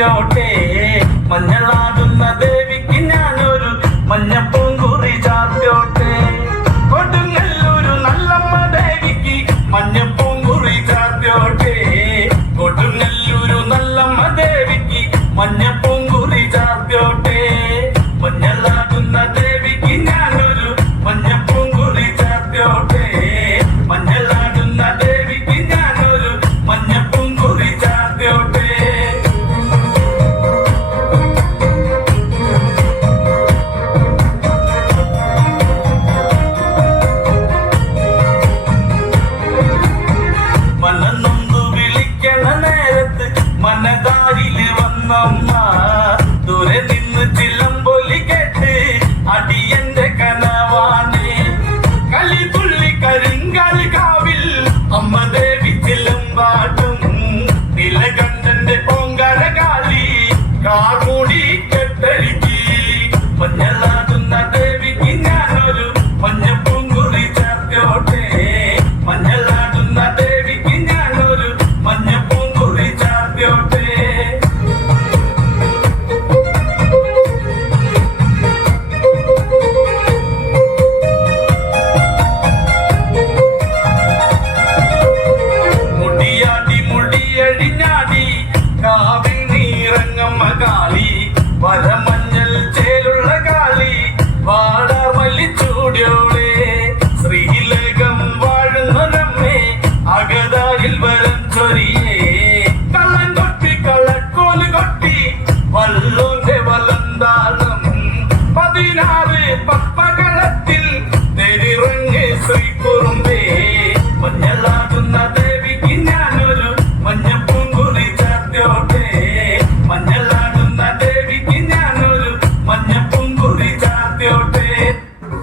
ചാർത്തിയോട്ടെ മഞ്ഞളാടുന്ന ദേവിക്ക് ഞാനൊരു മഞ്ഞപ്പൂങ്കുറി ചാർത്തിയോട്ടെ കൊടുങ്ങല്ലൂരു നല്ലമ്മ ദേവിക്ക് മഞ്ഞപ്പൂങ്കുറി ചാർത്തിയോട്ടെ കൊടുങ്ങല്ലൂരു നല്ലമ്മ ദേവിക്ക് മഞ്ഞപ്പൂങ്കുറി ചാർത്തിയോട്ടെ മഞ്ഞളാടുന്ന ദേവിക്ക് ഞാനൊരു മഞ്ഞപ്പൂങ്കുറി ചാർത്തിയോട്ടെ മഞ്ഞളാടുന്ന ദേവിക്ക് ഞാനൊരു മഞ്ഞപ്പൂങ്കുറി ചാർത്തിയോട്ടെ മനനൊന്നു വിളിക്കണ നേരത്ത് മനതാരില് വന്നമ്മ